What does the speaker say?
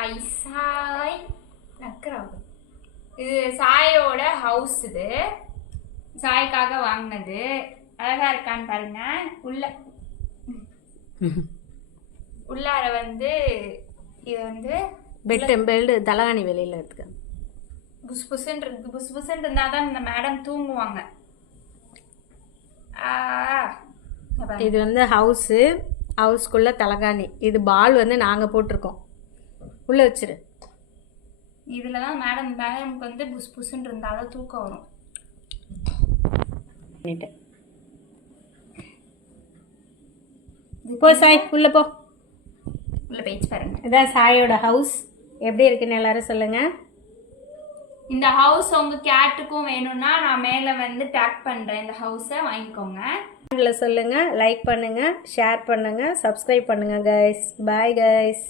சாய் சாய் நக்கறாங்க. இது சாயோட ஹவுஸ். இது சாய்க்காக வாங்கினது. அழகா இருக்கான்னு பாருங்க. உள்ளார வந்து இது வந்து பெல்ட் தலகாணி வெளியில இருக்கு. புஸ் புஸ்ன்னு இருக்கு. புஸ் புஸ்ன்னு இருந்தாதான் இந்த மேடம் தூங்குவாங்க. இது வந்து ஹவுஸ்க்குள்ள தலகாணி. இது பால் வந்து நாங்க போட்டிருக்கோம். உள்ள வச்சிரு. இதுலதான் மேடம்க்கு வந்து புஸ் புஸ்ன்னு இருந்தாலும் தூக்கம் வரும். போ சாய், உள்ள போ. உள்ள போயிடுச்சு பாருங்க. இதான் சாயோட ஹவுஸ். எப்படி இருக்குன்னு எல்லாரும் சொல்லுங்க. இந்த ஹவுஸ் உங்க கேட்டுக்கும் வேணும்னா நான் மேல வந்து டேக் பண்றேன். இந்த ஹவுஸை வாங்கிக்கோங்க. சொல்லுங்க, லைக் பண்ணுங்க, ஷேர் பண்ணுங்க, சப்ஸ்கிரைப் பண்ணுங்க கைஸ். Bye guys.